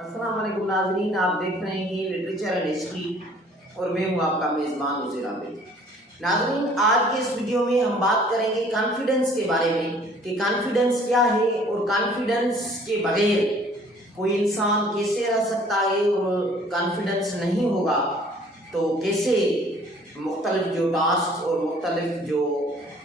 السلام علیکم ناظرین، آپ دیکھ رہے ہیں لٹریچر اینڈ ہسٹری اور میں ہوں آپ کا میزبان عزیر عابد۔ ناظرین، آج کے اس ویڈیو میں ہم بات کریں گے کانفیڈنس کے بارے میں کہ کانفیڈنس کیا ہے اور کانفیڈنس کے بغیر کوئی انسان کیسے رہ سکتا ہے، اور کانفیڈنس نہیں ہوگا تو کیسے مختلف جو ٹاسک اور مختلف جو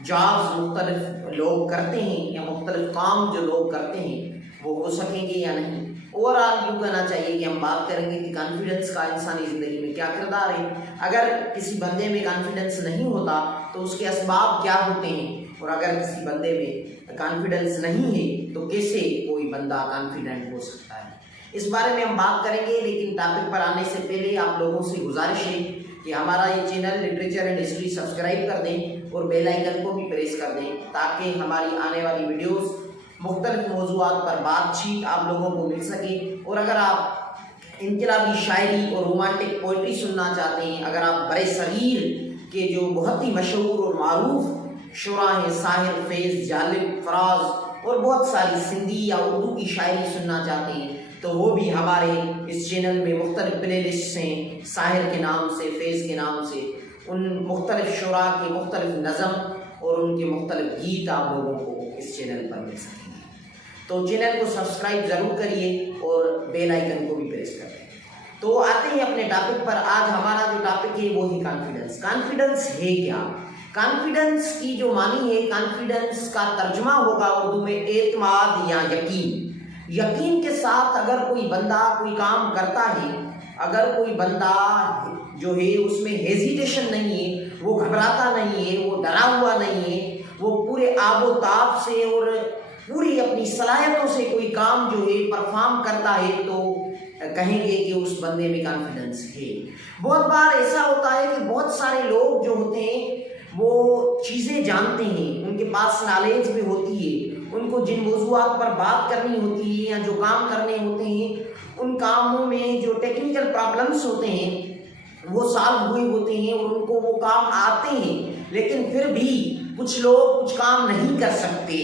جابز مختلف لوگ کرتے ہیں یا مختلف کام جو لوگ کرتے ہیں وہ ہو سکیں گے یا نہیں۔ اوور آل یوں کہنا چاہیے کہ ہم بات کریں گے کہ کانفیڈنس کا انسانی زندگی میں کیا کردار ہے، اگر کسی بندے میں کانفیڈنس نہیں ہوتا تو اس کے اسباب کیا ہوتے ہیں، اور اگر کسی بندے میں کانفیڈنس نہیں ہے تو کیسے کوئی بندہ کانفیڈنٹ ہو سکتا ہے۔ اس بارے میں ہم بات کریں گے، لیکن ٹاپک پر آنے سے پہلے آپ لوگوں سے گزارش ہے کہ ہمارا یہ channel literature and history subscribe کر دیں اور بیل آئیکن کو بھی پریس کر دیں تاکہ ہماری آنے والی ویڈیوز مختلف موضوعات پر بات چیت آپ لوگوں کو مل سکے۔ اور اگر آپ انقلابی شاعری اور رومانٹک پوئٹری سننا چاہتے ہیں، اگر آپ برِ صغیر کے جو بہت ہی مشہور اور معروف شعراء ہیں، ساحر، فیض، جالب، فراز اور بہت ساری سندھی یا اردو کی شاعری سننا چاہتے ہیں تو وہ بھی ہمارے اس چینل میں مختلف پلے لسٹس ہیں، ساحر کے نام سے، فیض کے نام سے، ان مختلف شعراء کے مختلف نظم اور ان کے مختلف گیت آپ لوگوں کو اس چینل پر مل سکیں گے۔ تو چینل کو سبسکرائب ضرور کریے اور بیل آئیکن کو بھی پریس کر دیں۔ تو آتے ہیں اپنے ٹاپک پر۔ آج ہمارا جو ٹاپک ہے وہ ہے کانفیڈنس۔ کانفیڈنس ہے کیا؟ کانفیڈنس کی جو معنی ہے، کانفیڈنس کا ترجمہ ہوگا اردو میں اعتماد یا یقین۔ یقین کے ساتھ اگر کوئی بندہ کوئی کام کرتا ہے، اگر کوئی بندہ جو ہے اس میں ہیزیٹیشن نہیں ہے، وہ گھبراتا نہیں ہے، وہ ڈرا ہوا نہیں ہے، وہ پورے آب و تاب سے اور پوری اپنی صلاحیتوں سے کوئی کام جو ہے پرفارم کرتا ہے تو کہیں گے کہ اس بندے میں کانفیڈنس ہے۔ بہت بار ایسا ہوتا ہے کہ بہت سارے لوگ جو ہوتے ہیں وہ چیزیں جانتے ہیں، ان کے پاس نالج بھی ہوتی ہے، ان کو جن موضوعات پر بات کرنی ہوتی ہے یا جو کام کرنے ہوتے ہیں ان کاموں میں جو ٹیکنیکل پرابلمس ہوتے ہیں وہ سالو ہوئے ہوتے ہیں اور ان کو وہ کام آتے ہیں، لیکن پھر بھی کچھ لوگ کچھ کام نہیں کر سکتے۔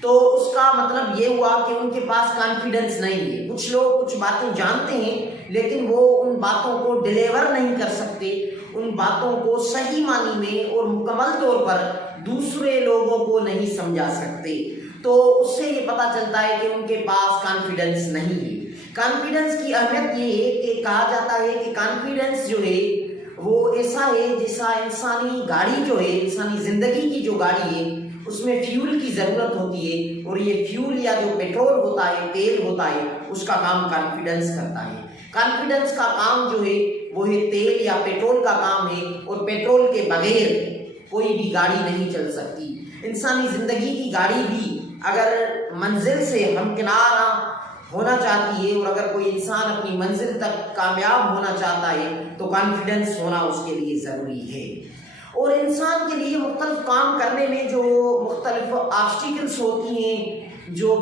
تو اس کا مطلب یہ ہوا کہ ان کے پاس کانفیڈنس نہیں ہے۔ کچھ لوگ کچھ باتیں جانتے ہیں لیکن وہ ان باتوں کو ڈیلیور نہیں کر سکتے، ان باتوں کو صحیح معنی میں اور مکمل طور پر دوسرے لوگوں کو نہیں سمجھا سکتے۔ تو اس سے یہ پتہ چلتا ہے کہ ان کے پاس کانفیڈنس نہیں ہے۔ کانفیڈنس کی اہمیت یہ ہے کہ کہا جاتا ہے کہ کانفیڈنس جو ہے وہ ایسا ہے جیسا انسانی گاڑی جو ہے، انسانی زندگی کی جو گاڑی ہے اس میں فیول کی ضرورت ہوتی ہے، اور یہ فیول یا جو پیٹرول ہوتا ہے، تیل ہوتا ہے، اس کا کام کانفیڈنس کرتا ہے۔ کانفیڈنس کا کام جو ہے وہ ہے تیل یا پیٹرول کا کام ہے، اور پیٹرول کے بغیر کوئی بھی گاڑی نہیں چل سکتی۔ انسانی زندگی کی گاڑی بھی اگر منزل سے ہمکنار ہونا چاہتی ہے، اور اگر کوئی انسان اپنی منزل تک کامیاب ہونا چاہتا ہے تو کانفیڈنس ہونا اس کے لیے ضروری ہے۔ اور انسان کے لیے مختلف کام کرنے میں جو مختلف آبسٹیکلس ہوتی ہیں، جو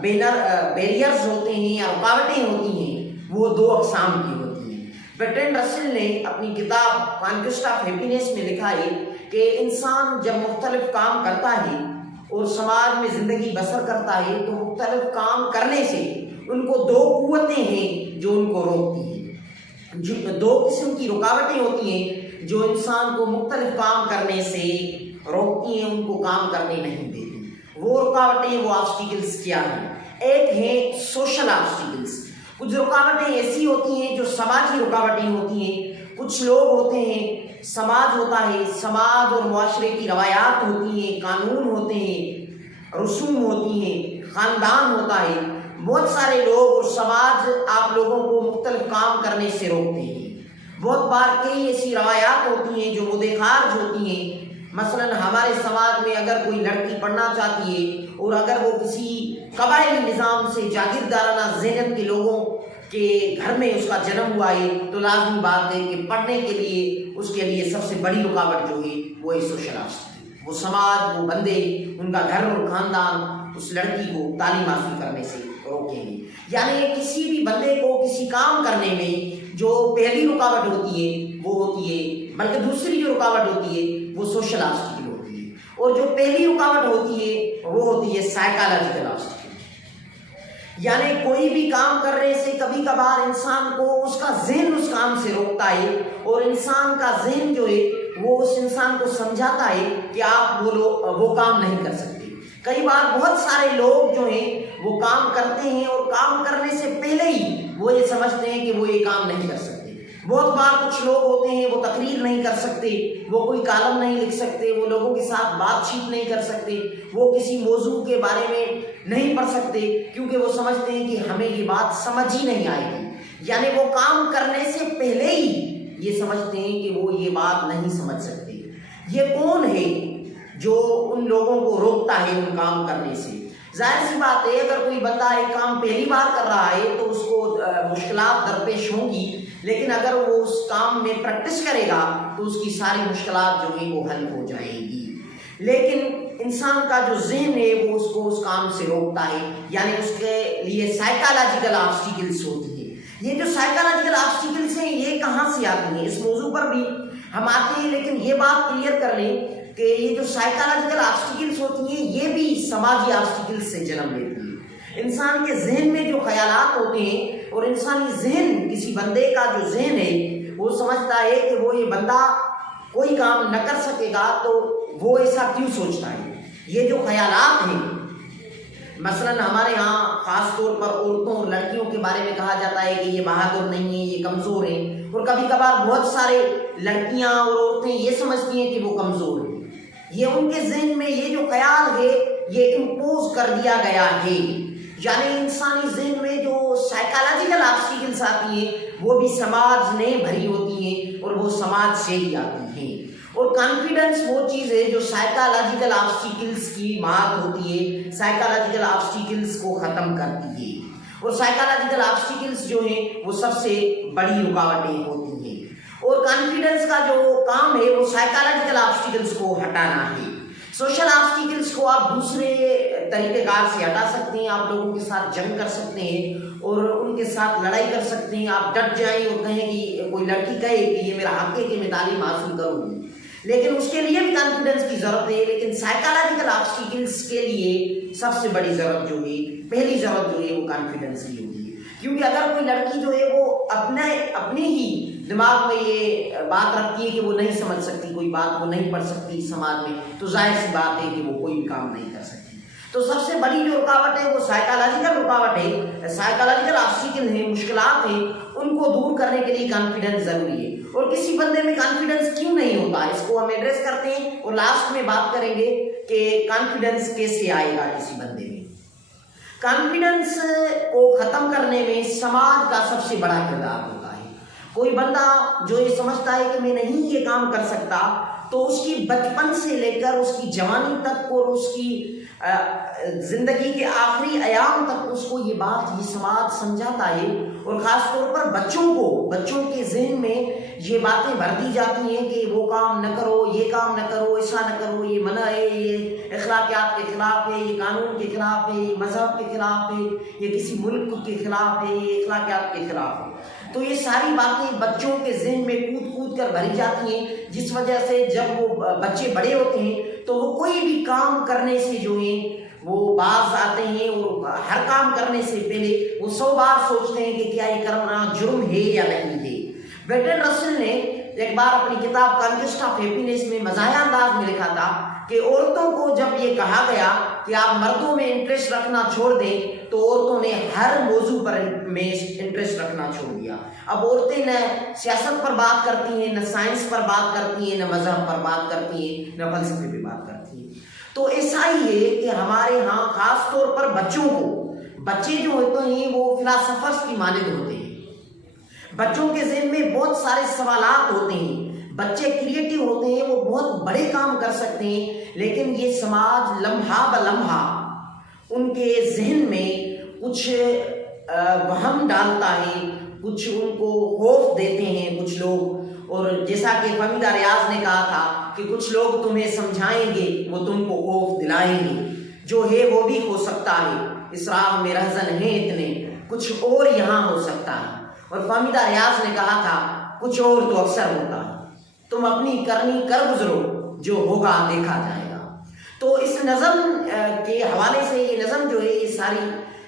بیریئرز ہوتے ہیں یا رکاوٹیں ہوتی ہیں، وہ دو اقسام کی ہوتی ہیں۔ برٹرینڈ رسل نے اپنی کتاب کانکویسٹ آف ہیپینس میں لکھا ہے کہ انسان جب مختلف کام کرتا ہے اور سماج میں زندگی بسر کرتا ہے تو مختلف کام کرنے سے ان کو دو قوتیں ہیں جو ان کو روکتی ہیں۔ دو قسم کی رکاوٹیں ہوتی ہیں جو انسان کو مختلف کام کرنے سے روکتی ہیں، ان کو کام کرنے نہیں دیتی۔ وہ رکاوٹیں، وہ آبسٹیکلس کیا ہیں؟ ایک ہے سوشل آبسٹیکلس۔ کچھ رکاوٹیں ایسی ہوتی ہیں جو سماجی رکاوٹیں ہوتی ہیں۔ کچھ لوگ ہوتے ہیں، سماج ہوتا ہے، سماج اور معاشرے کی روایات ہوتی ہیں، قانون ہوتے ہیں، رسوم ہوتی ہیں، خاندان ہوتا ہے۔ بہت سارے لوگ اور سماج آپ لوگوں کو مختلف کام کرنے سے روکتے ہیں۔ بہت بار کئی ایسی روایات ہوتی ہیں جو مدخارج ہوتی ہیں۔ مثلا ہمارے سماج میں اگر کوئی لڑکی پڑھنا چاہتی ہے اور اگر وہ کسی قبائلی نظام سے جاگیردارانہ ذہنیت کے لوگوں کے گھر میں اس کا جنم ہوا ہے تو لازمی بات ہے کہ پڑھنے کے لیے اس کے لیے سب سے بڑی رکاوٹ جو ہے وہ ہے سوشل آبسٹیکل۔ وہ سماج، وہ بندے، ان کا گھر اور خاندان اس لڑکی کو تعلیم حاصل کرنے سے روکیں گے۔ یعنی کسی بھی بندے کو کسی کام کرنے میں جو پہلی رکاوٹ ہوتی ہے وہ ہوتی ہے، بلکہ دوسری جو رکاوٹ ہوتی ہے وہ سوشل آبسٹیکل ہوتی ہے، اور جو پہلی رکاوٹ ہوتی ہے وہ ہوتی ہے سائیکالوجیکل آبسٹیکل۔ یعنی کوئی بھی کام کرنے سے کبھی کبھار انسان کو اس کا ذہن اس کام سے روکتا ہے، اور انسان کا ذہن جو ہے وہ اس انسان کو سمجھاتا ہے کہ آپ وہ کام نہیں کر سکتے۔ کئی بار بہت سارے لوگ جو ہیں وہ کام کرتے ہیں اور کام کرنے سے پہلے ہی وہ یہ سمجھتے ہیں کہ وہ یہ کام نہیں کر سکتے۔ بہت بار کچھ لوگ ہوتے ہیں وہ تقریر نہیں کر سکتے، وہ کوئی کالم نہیں لکھ سکتے، وہ لوگوں کے ساتھ بات چیت نہیں کر سکتے، وہ کسی موضوع کے بارے میں نہیں پڑھ سکتے، کیونکہ وہ سمجھتے ہیں کہ ہمیں یہ بات سمجھ ہی نہیں آئے گی۔ یعنی وہ کام کرنے سے پہلے ہی یہ سمجھتے ہیں کہ وہ یہ بات نہیں سمجھ سکتے۔ یہ کون ہے جو ان لوگوں کو روکتا ہے ان کام کرنے سے؟ ظاہر سی بات ہے، اگر کوئی بندہ ایک کام پہلی بار کر رہا ہے تو اس کو مشکلات درپیش ہوں گی، لیکن اگر وہ اس کام میں پریکٹس کرے گا تو اس کی ساری مشکلات جو ہیں وہ حل ہو جائیں گی۔ لیکن انسان کا جو ذہن ہے وہ اس کو اس کام سے روکتا ہے، یعنی اس کے لیے سائیکالوجیکل آبسٹیکلس ہوتی ہیں۔ یہ جو سائیکالوجیکل آبسٹیکلس ہیں یہ کہاں سے آتی ہیں؟ اس موضوع پر بھی ہم آتے ہیں، لیکن یہ بات کلیئر کر لیں کہ یہ جو سائیکالوجیکل آبسٹیکلس ہوتی ہیں یہ بھی سماجی آبسٹیکلس سے جنم لیتی ہیں۔ انسان کے ذہن میں جو خیالات ہوتے ہیں، اور انسانی ذہن، کسی بندے کا جو ذہن ہے وہ سمجھتا ہے کہ وہ یہ بندہ کوئی کام نہ کر سکے گا، تو وہ ایسا کیوں سوچتا ہے؟ یہ جو خیالات ہیں، مثلا ہمارے ہاں خاص طور پر عورتوں اور لڑکیوں کے بارے میں کہا جاتا ہے کہ یہ بہادر نہیں ہیں، یہ کمزور ہیں، اور کبھی کبھار بہت سارے لڑکیاں اور عورتیں یہ سمجھتی ہیں کہ وہ کمزور ہیں۔ یہ ان کے ذہن میں یہ جو خیال ہے یہ امپوز کر دیا گیا ہے، یعنی انسانی ذہن میں جو سائیکالوجیکل آبسٹیکلس آتی ہیں وہ بھی سماج نے بھری ہوتی ہیں اور وہ سماج سے ہی آتی ہیں۔ اور کانفیڈنس وہ چیز ہے جو سائیکالوجیکل آبسٹیکلس کی بات ہوتی ہے، سائیکالوجیکل آبسٹیکلس کو ختم کرتی ہے، اور سائیکالوجیکل آبسٹیکلس جو ہیں وہ سب سے بڑی رکاوٹیں ہوتی ہیں۔ اور کانفیڈنس کا جو کام ہے وہ سائیکالوجیکل آبسٹیکلس کو ہٹانا ہے۔ سوشل آبسٹیکلس کو آپ دوسرے طریقہ کار سے ہٹا سکتے ہیں، آپ لوگوں کے ساتھ جنگ کر سکتے ہیں اور ان کے ساتھ لڑائی کر سکتے ہیں، آپ ڈٹ جائیں اور کہیں کہ کوئی لڑکی کہے کہ یہ میرا حق ہے کہ میں تعلیم حاصل کروں گی، لیکن اس کے لیے بھی کانفیڈنس کی ضرورت ہے۔ لیکن سائیکالوجیکل آبسٹیکلس کے لیے سب سے بڑی ضرورت جو ہے، پہلی ضرورت جو ہے وہ کانفیڈنس کی ہوتی ہے، کیونکہ اگر کوئی لڑکی جو ہے وہ اپنے ہی دماغ میں یہ بات رکھتی ہے کہ وہ نہیں سمجھ سکتی کوئی بات، وہ نہیں پڑھ سکتی سماج میں، تو ظاہر سی بات ہے کہ وہ کوئی بھی کام نہیں کر سکتی۔ تو سب سے بڑی جو رکاوٹ ہے وہ سائیکالوجیکل رکاوٹ ہے، سائیکالوجیکل آبسٹیکل ہیں، مشکلات ہیں، ان کو دور کرنے کے لیے کانفیڈنس ضروری ہے۔ اور کسی بندے میں کانفیڈنس کیوں نہیں ہوتا، اس کو ہم ایڈریس کرتے ہیں اور لاسٹ میں بات کریں گے کہ کانفیڈنس کیسے آئے گا کسی بندے میں۔ کانفیڈنس کو ختم کرنے میں سماج کا سب سے بڑا کردار ہوتا ہے۔ کوئی بندہ جو یہ سمجھتا ہے کہ میں نہیں یہ کام کر سکتا، تو اس کی بچپن سے لے کر اس کی جوانی تک اور اس کی زندگی کے آخری ایام تک اس کو یہ بات، یہ سماج سمجھاتا ہے، اور خاص طور پر بچوں کے ذہن میں یہ باتیں بھر دی جاتی ہیں کہ وہ کام نہ کرو، یہ کام نہ کرو، ایسا نہ کرو، یہ منع ہے، یہ اخلاقیات کے خلاف ہے، یہ قانون کے خلاف ہے، یہ مذہب کے خلاف ہے، یہ کسی ملک کے خلاف ہے، یہ اخلاقیات کے خلاف ہے۔ تو یہ ساری باتیں بچوں کے ذہن میں کود کر بھری جاتی ہیں، جس وجہ سے جب وہ بچے بڑے ہوتے ہیں تو وہ کوئی بھی کام کرنے سے جو ہیں وہ باز آتے ہیں، اور ہر کام کرنے سے پہلے وہ 100 بار سوچتے ہیں کہ کیا یہ کرنا جرم ہے یا نہیں ہے۔ برٹرینڈ رسل نے ایک بار اپنی کتاب کانکویسٹ آف ہیپینس میں مزاحیہ انداز میں لکھا تھا کہ عورتوں کو جب یہ کہا گیا کہ آپ مردوں میں انٹرسٹ رکھنا چھوڑ دیں تو عورتوں نے ہر موضوع پر انٹرسٹ رکھنا چھوڑ دیا۔ اب عورتیں نہ سیاست پر بات کرتی ہیں، نہ سائنس پر بات کرتی ہیں، نہ مذہب پر بات کرتی ہیں، نہ فلسفے پہ بات کرتی ہیں۔ تو ایسا ہی ہے کہ ہمارے ہاں خاص طور پر بچے جو ہوتے ہیں وہ فلاسفرز کی مانند ہوتے ہیں۔ بچوں کے ذہن میں بہت سارے سوالات ہوتے ہیں، بچے کریٹیو ہوتے ہیں، وہ بہت بڑے کام کر سکتے ہیں، لیکن یہ سماج لمحہ بلمحہ ان کے ذہن میں کچھ وہم ڈالتا ہے، کچھ ان کو خوف دیتے ہیں کچھ لوگ۔ اور جیسا کہ فہمیدہ ریاض نے کہا تھا کہ کچھ لوگ تمہیں سمجھائیں گے، وہ تم کو خوف دلائیں گے، جو ہے وہ بھی ہو سکتا ہے، اس راہ میں رہزن ہیں اتنے، کچھ اور یہاں ہو سکتا ہے۔ اور فہمیدہ ریاض نے کہا تھا کچھ اور تو اکثر ہوتا ہے، تم اپنی کرنی کر گزرو، جو ہوگا دیکھا جائے گا۔ تو اس نظم کے حوالے سے، یہ نظم جو ہے یہ